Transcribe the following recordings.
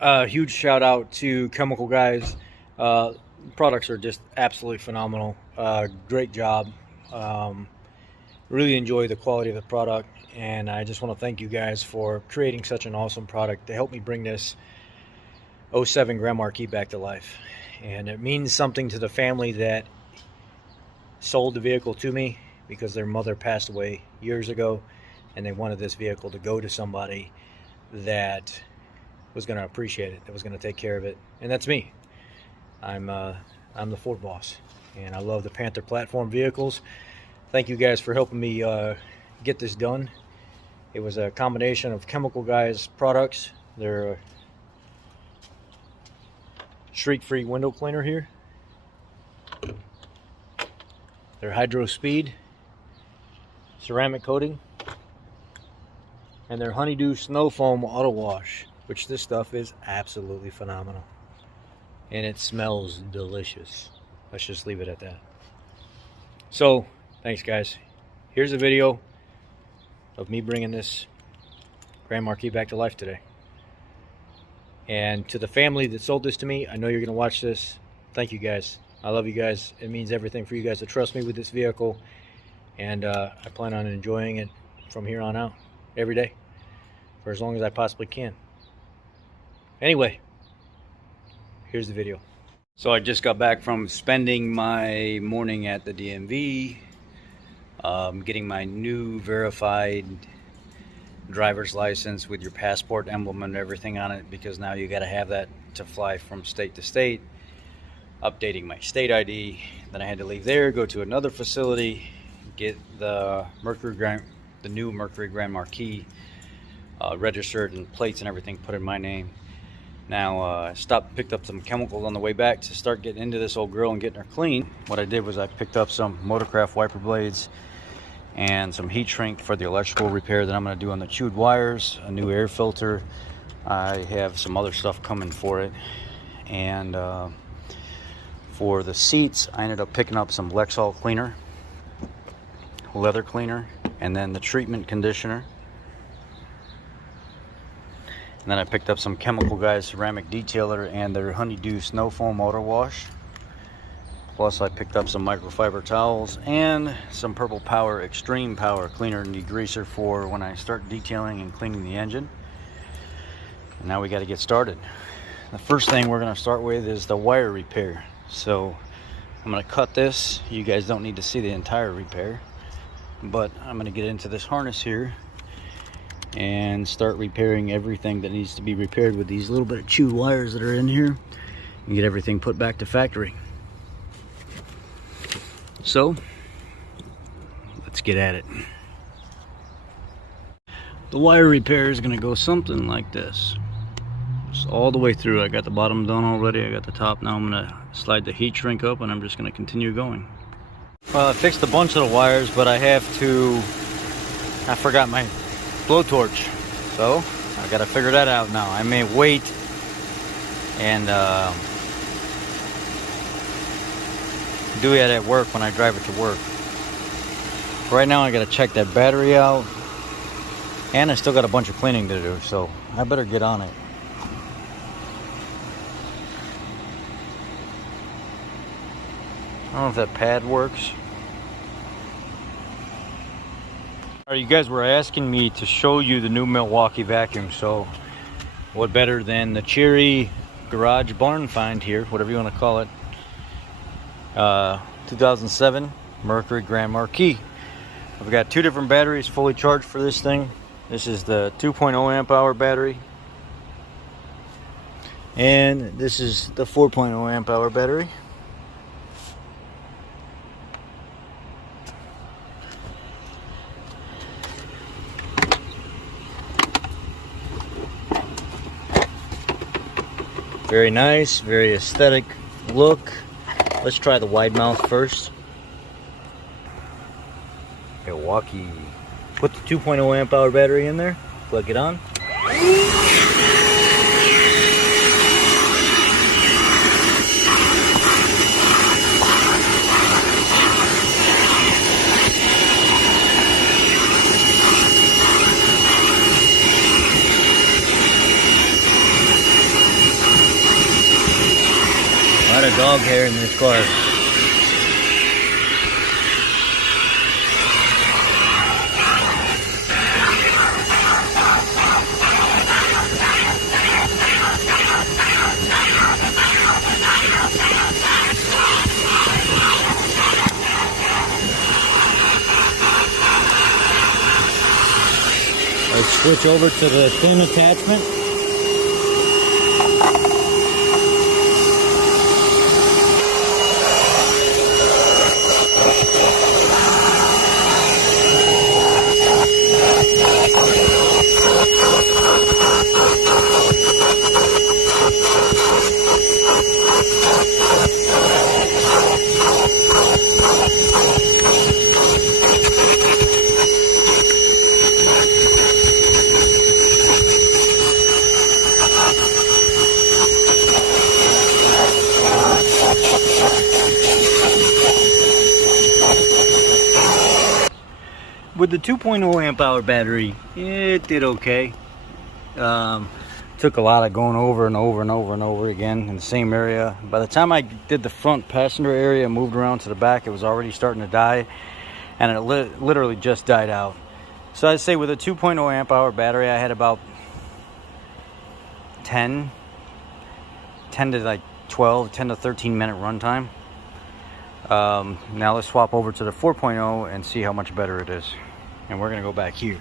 Huge shout out to Chemical Guys. Uh, Products are just absolutely phenomenal. Great job. Um, really enjoy the quality of the product, and I just want to thank you guys for creating such an awesome product to help me bring this '07 Grand Marquis back to life. And it means something to the family that sold the vehicle to me because their mother passed away years ago, and they wanted this vehicle to go to somebody that was going to appreciate it, that was going to take care of it, and that's me. I'm the Ford boss, and I love the Panther platform vehicles. Thank you guys for helping me get this done. It was a combination of Chemical Guys products. Their streak-free window cleaner here, their Hydro Speed ceramic coating, and their Honeydew Snow Foam Auto Wash, which this stuff is absolutely phenomenal. And it smells delicious. Let's just leave it at that. So, thanks guys. Here's a video of me bringing this Grand Marquis back to life today. And to the family that sold this to me, I know you're going to watch this. Thank you guys. I love you guys. It means everything for you guys to trust me with this vehicle. And I plan on enjoying it from here on out, every day, for as long as I possibly can. Anyway, here's the video. So I just got back from spending my morning at the DMV, getting my new verified driver's license with your passport emblem and everything on it, because now you got to have that to fly from state to state. Updating my state ID. Then I had to leave there, go to another facility, get the new Mercury Grand Marquis registered and plates and everything put in my name. Now I stopped, picked up some chemicals on the way back to start getting into this old grill and getting her clean. What I did was I picked up some Motorcraft wiper blades and some heat shrink for the electrical repair that I'm going to do on the chewed wires, a new air filter. I have some other stuff coming for it. And for the seats, I ended up picking up some Lexol cleaner, leather cleaner, and then the treatment conditioner. And then I picked up some Chemical Guys ceramic detailer and their Honeydew Snow Foam Auto Wash. Plus I picked up some microfiber towels and some Purple Power Extreme Power cleaner and degreaser for when I start detailing and cleaning the engine. And now we got to get started. The first thing we're going to start with is the wire repair. So I'm going to cut this. You guys don't need to see the entire repair, but I'm going to get into this harness here and start repairing everything that needs to be repaired with these little bit of chewed wires that are in here, and get everything put back to factory. So let's get at it. The wire repair is going to go something like this. Just all the way through. I got the bottom done already. I got the top. Now I'm going to slide the heat shrink up, and I'm just going to continue going. Well, I fixed a bunch of the wires, but I forgot my blowtorch, so I gotta figure that out now. I may wait and do it at work when I drive it to work. Right now I gotta check that battery out, and I still got a bunch of cleaning to do, so I better get on it. I don't know if that pad works. You guys were asking me to show you the new Milwaukee vacuum, so what better than the Cherry Garage Barn Find here, whatever you want to call it. 2007 Mercury Grand Marquis. I've got two different batteries fully charged for this thing. This is the 2.0 amp hour battery, and this is the 4.0 amp hour battery. Very nice, very aesthetic look. Let's try the wide mouth first. Milwaukee. Put the 2.0 amp hour battery in there, plug it on. of dog hair in this car. Let's switch over to the thin attachment. With the 2.0 amp hour battery, it did okay. Took a lot of going over and over and over and over again in the same area. By the time I did the front passenger area and moved around to the back, it was already starting to die, and it literally just died out. So I'd say with a 2.0 amp hour battery, I had about 10 to like 12, 10 to 13 minute runtime. Now let's swap over to the 4.0 and see how much better it is. And we're gonna go back here.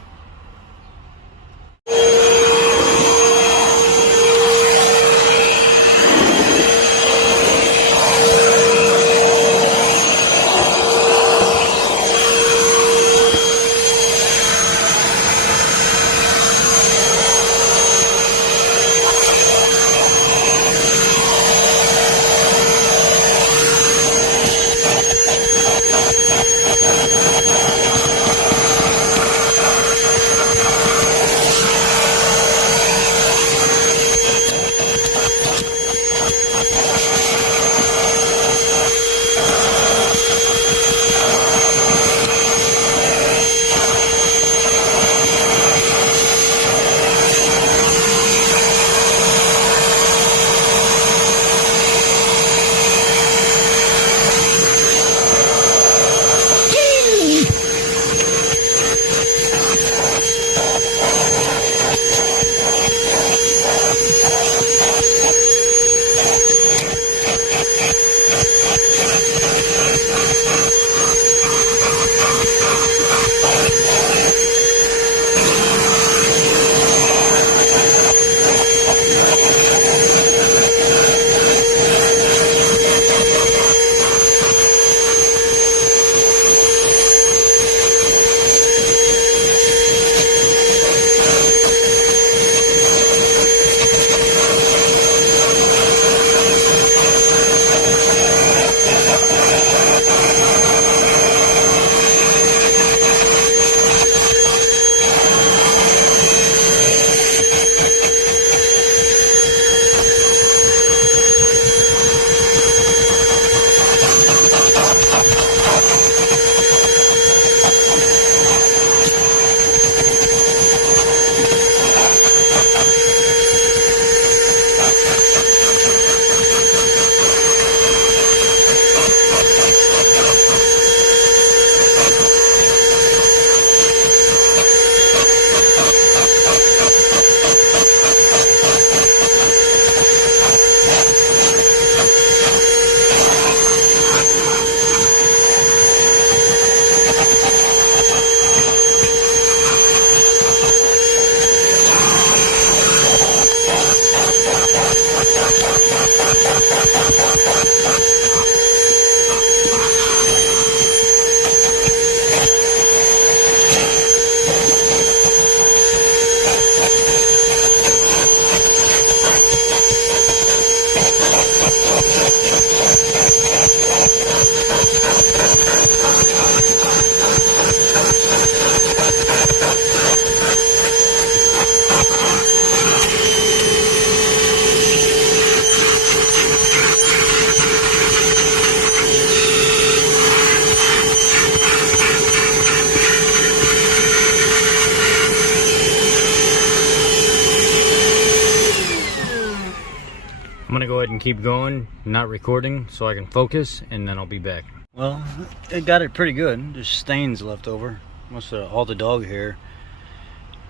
I'm gonna go ahead and keep going, not recording, so I can focus, and then I'll be back. Well, it got it pretty good. There's stains left over. Most of all the dog hair.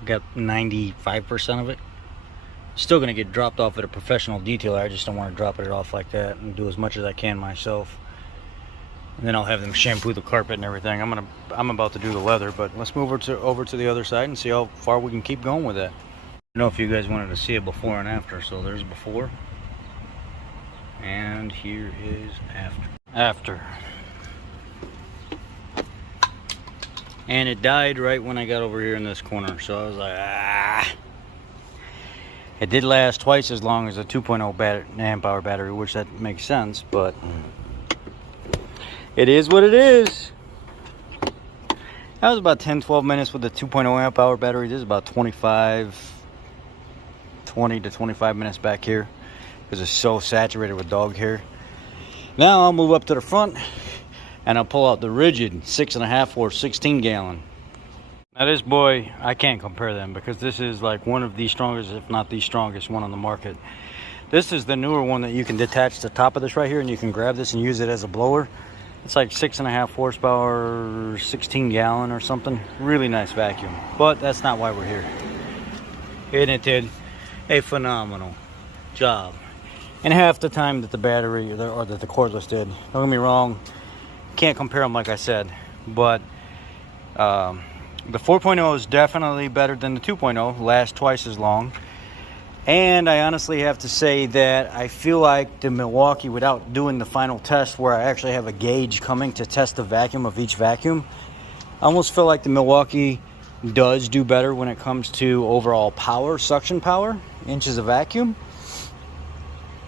Got 95% of it. Still gonna get dropped off at a professional detailer. I just don't want to drop it off like that, and do as much as I can myself. And then I'll have them shampoo the carpet and everything. I'm about to do the leather, but let's move over to the other side and see how far we can keep going with that. I don't know if you guys wanted to see it before and after. So there's before, and here is after. And it died right when I got over here in this corner, so I was like, ah. It did last twice as long as a 2.0 amp hour battery, which that makes sense, but it is what it is. That was about 10-12 minutes with the 2.0 amp hour battery. This is about 20 to 25 minutes back here because it's so saturated with dog hair. Now I'll move up to the front and I'll pull out the rigid 6.5 or 16 gallon. Now this boy, I can't compare them because this is like one of the strongest, if not the strongest one on the market. This is the newer one that you can detach the top of this right here, and you can grab this and use it as a blower. It's like 6.5 horsepower, 16 gallon or something. Really nice vacuum, but that's not why we're here. And it did a phenomenal job in half the time that the battery or that the cordless did. Don't get me wrong, can't compare them like I said, but the 4.0 is definitely better than the 2.0, lasts twice as long. And I honestly have to say that I feel like the Milwaukee, without doing the final test where I actually have a gauge coming to test the vacuum of each vacuum, I almost feel like the Milwaukee does do better when it comes to overall power, suction power, inches of vacuum.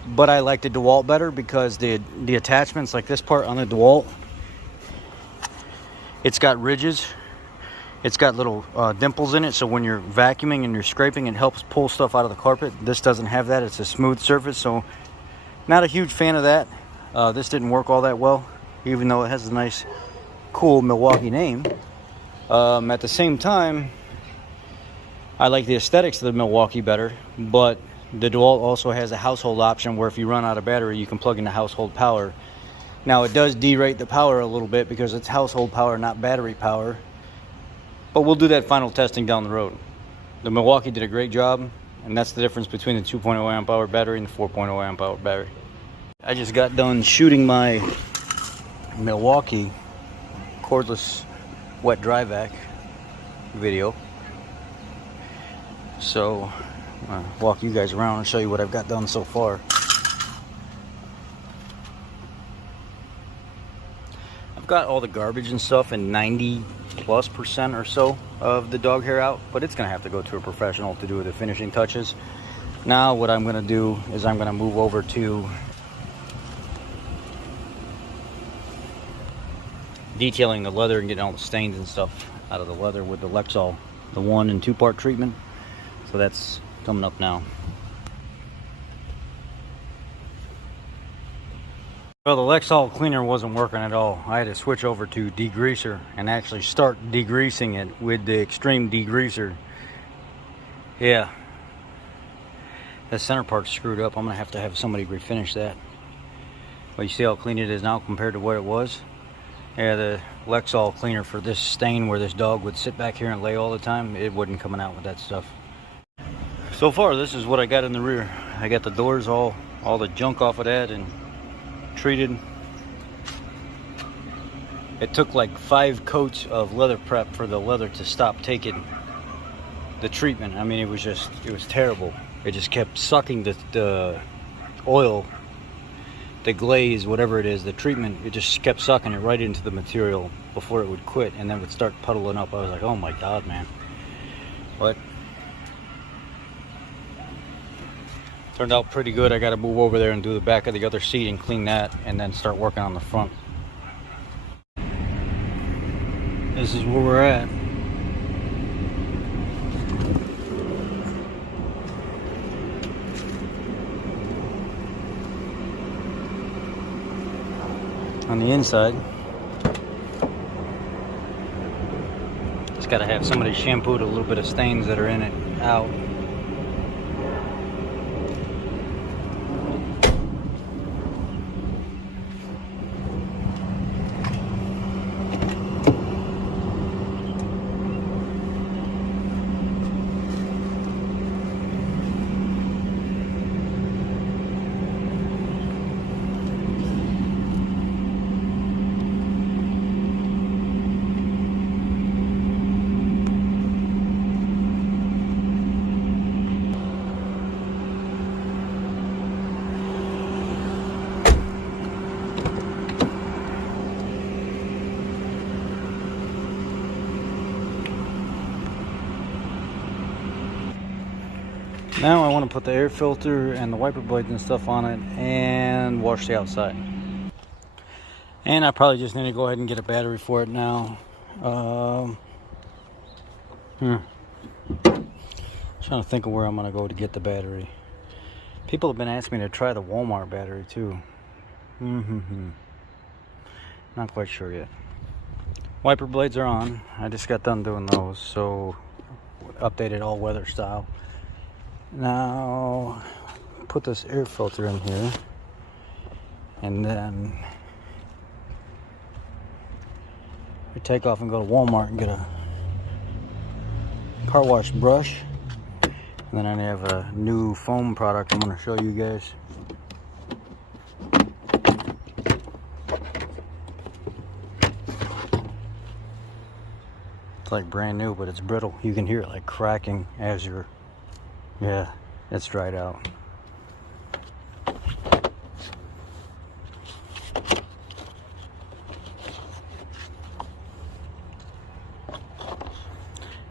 But I like the DeWalt better because the attachments, like this part on the DeWalt, it's got ridges. It's got little dimples in it, so when you're vacuuming and you're scraping, it helps pull stuff out of the carpet. This doesn't have that. It's a smooth surface, so not a huge fan of that. This didn't work all that well, even though it has a nice, cool Milwaukee name. At the same time, I like the aesthetics of the Milwaukee better, but the DeWalt also has a household option where if you run out of battery, you can plug into household power. Now, it does derate the power a little bit because it's household power, not battery power. But we'll do that final testing down the road. The Milwaukee did a great job, and that's the difference between the 2.0 amp hour battery and the 4.0 amp hour battery. I just got done shooting my Milwaukee cordless wet dry vac video. So I'll walk you guys around and show you what I've got done so far. I've got all the garbage and stuff and 90+% or so of the dog hair out, but it's gonna have to go to a professional to do the finishing touches. Now what I'm gonna do is I'm gonna move over to detailing the leather and getting all the stains and stuff out of the leather with the Lexol, the 1- and 2-part treatment. So that's coming up now. Well, the Lexol cleaner wasn't working at all. I had to switch over to degreaser and actually start degreasing it with the extreme degreaser. Yeah, the center part's screwed up. I'm gonna have to have somebody refinish that. But you see how clean it is now compared to what it was? Yeah, the Lexol cleaner for this stain where this dog would sit back here and lay all the time, it wasn't coming out with that stuff. So far, this is what I got in the rear. I got the doors, all the junk off of that and treated. It took like 5 coats of leather prep for the leather to stop taking the treatment. I mean, it was terrible. It just kept sucking the oil, the glaze, whatever it is, the treatment. It just kept sucking it right into the material before it would quit, and then would start puddling up. I was like, oh my God, man. But turned out pretty good. I got to move over there and do the back of the other seat and clean that, and then start working on the front. This is where we're at. On the inside, just got to have somebody shampoo a little bit of stains that are in it out. Now I want to put the air filter and the wiper blades and stuff on it and wash the outside. And I probably just need to go ahead and get a battery for it now. Trying to think of where I'm going to go to get the battery. People have been asking me to try the Walmart battery too. Not quite sure yet. Wiper blades are on. I just got done doing those, so updated all weather style. Now put this air filter in here, and then we take off and go to Walmart and get a car wash brush. And then I have a new foam product I'm going to show you guys. It's like brand new, but it's brittle. You can hear it like cracking as you're, yeah, it's dried out.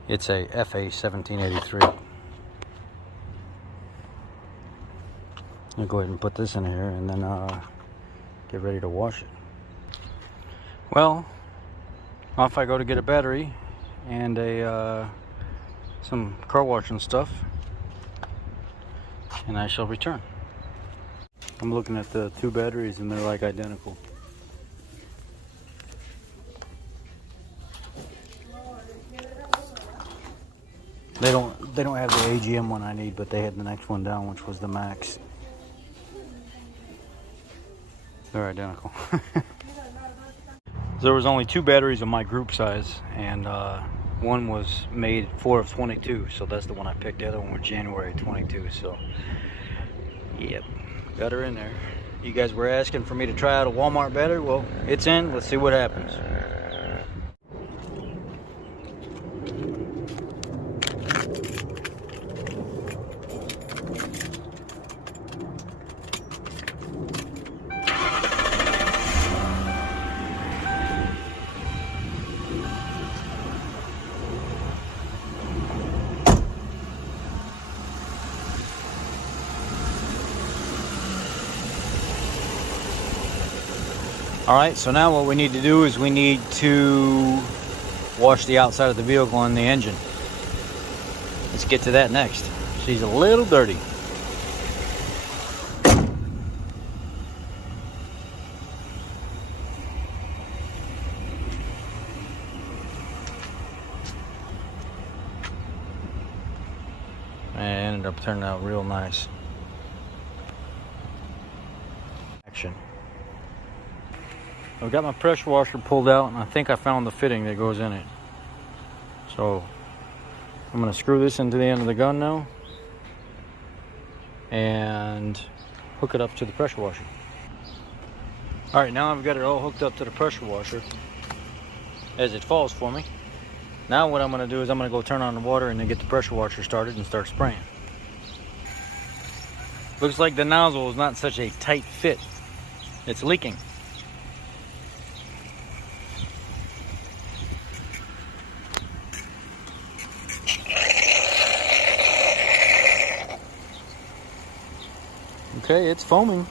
It's a FA 1783. I'll go ahead and put this in here and then get ready to wash it. Well, off I go to get a battery and some car washing stuff, and I shall return. I'm looking at the two batteries and they're like identical. They don't have the AGM one I need, but they had the next one down, which was the Max. They're identical. There was only two batteries of my group size, and one was made 4 of 22, so that's the one I picked. The other one was January 22, so yep, got her in there. You guys were asking for me to try out a Walmart battery. Well, it's in. Let's see what happens. Alright, so now what we need to do is we need to wash the outside of the vehicle and the engine. Let's get to that next. She's a little dirty. And it ended up turning out real nice. Action. I've got my pressure washer pulled out, and I think I found the fitting that goes in it. So I'm going to screw this into the end of the gun now and hook it up to the pressure washer. Alright, now I've got it all hooked up to the pressure washer as it falls for me. Now what I'm going to do is I'm going to go turn on the water and then get the pressure washer started and start spraying. Looks like the nozzle is not such a tight fit. It's leaking. Okay, it's foaming.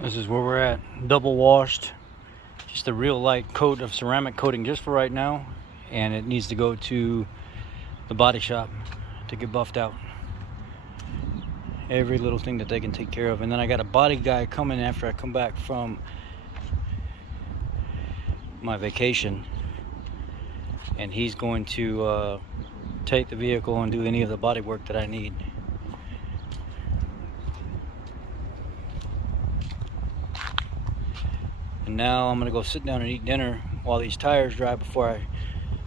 This is where we're at. Double washed. Just a real light coat of ceramic coating just for right now. And it needs to go to the body shop to get buffed out. Every little thing that they can take care of. And then I got a body guy coming after I come back from my vacation. And he's going to take the vehicle and do any of the body work that I need. And now I'm gonna go sit down and eat dinner while these tires dry before I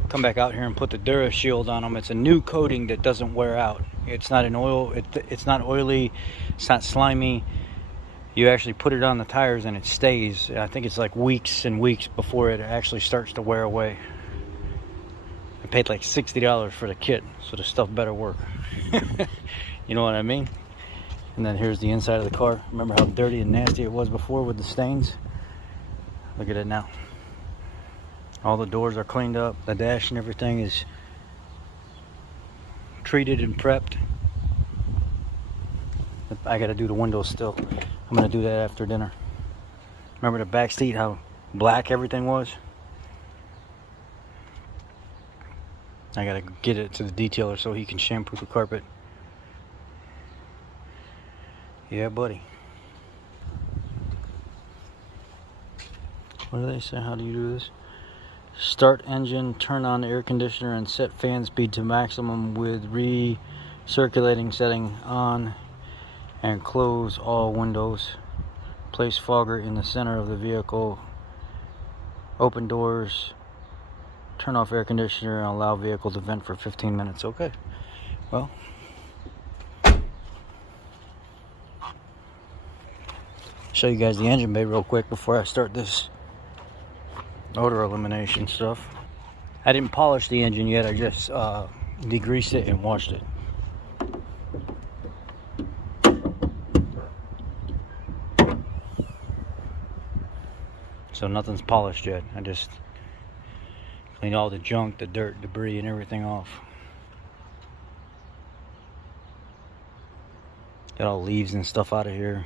come back out here and put the Dura Shield on them. It's a new coating that doesn't wear out. It's not an oil, it's not oily, it's not slimy. You actually put it on the tires and it stays. I think it's like weeks and weeks before it actually starts to wear away. I paid like $60 for the kit, so the stuff better work. You know what I mean? And then here's the inside of the car. Remember how dirty and nasty it was before with the stains? Look at it now. All the doors are cleaned up. The dash and everything is treated and prepped. I gotta do the windows still. I'm gonna do that after dinner. Remember the back seat, how black everything was? I gotta get it to the detailer so he can shampoo the carpet. Yeah, buddy. What do they say? How do you do this? Start engine, turn on the air conditioner, and set fan speed to maximum with recirculating setting on, and close all windows. Place fogger in the center of the vehicle. Open doors. Turn off air conditioner and allow vehicle to vent for 15 minutes. Okay. Well. Show you guys the engine bay real quick before I start this odor elimination stuff. I didn't polish the engine yet. I just degreased it and washed it. So nothing's polished yet. I just cleaned all the junk, the dirt, debris, and everything off. Got all leaves and stuff out of here.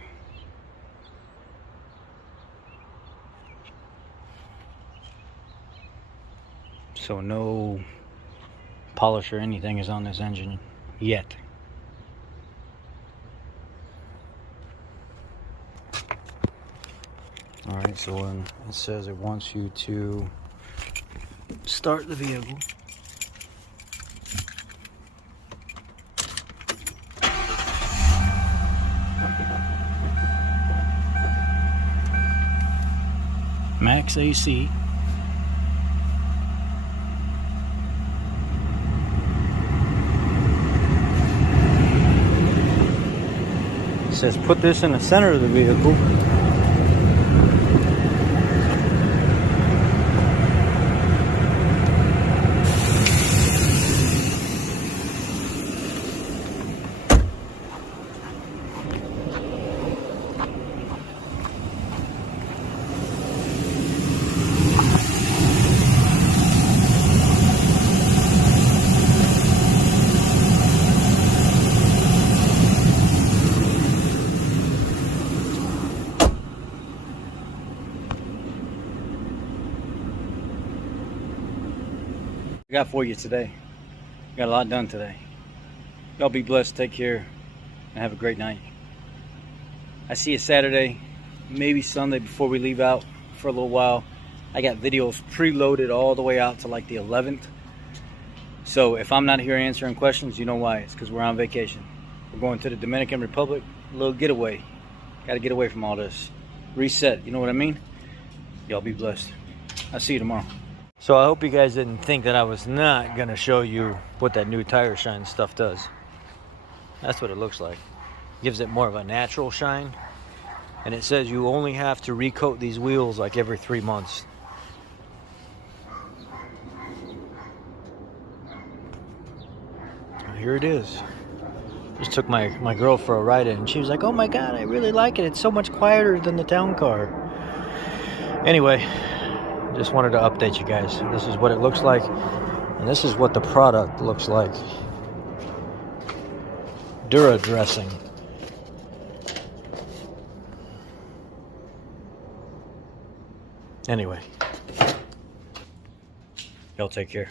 So no polish or anything is on this engine yet. Alright, so when it says it wants you to start the vehicle, max AC. It says put this in the center of the vehicle. Got for you today. Got a lot done today. Y'all be blessed, take care, and have a great night. I see you Saturday, maybe Sunday before we leave out for a little while. I got videos preloaded all the way out to like the 11th. So if I'm not here answering questions, you know why. It's because we're on vacation. We're going to the Dominican Republic, a little getaway. Got to get away from all this. Reset, you know what I mean? Y'all be blessed. I'll see you tomorrow. So I hope you guys didn't think that I was not going to show you what that new tire shine stuff does. That's what it looks like. Gives it more of a natural shine. And it says you only have to recoat these wheels like every 3 months. Here it is. Just took my girl for a ride in, and she was like, oh my god, I really like it. It's so much quieter than the town car. Anyway, just wanted to update you guys. This is what it looks like, and this is what the product looks like. Dura dressing. Anyway, y'all take care.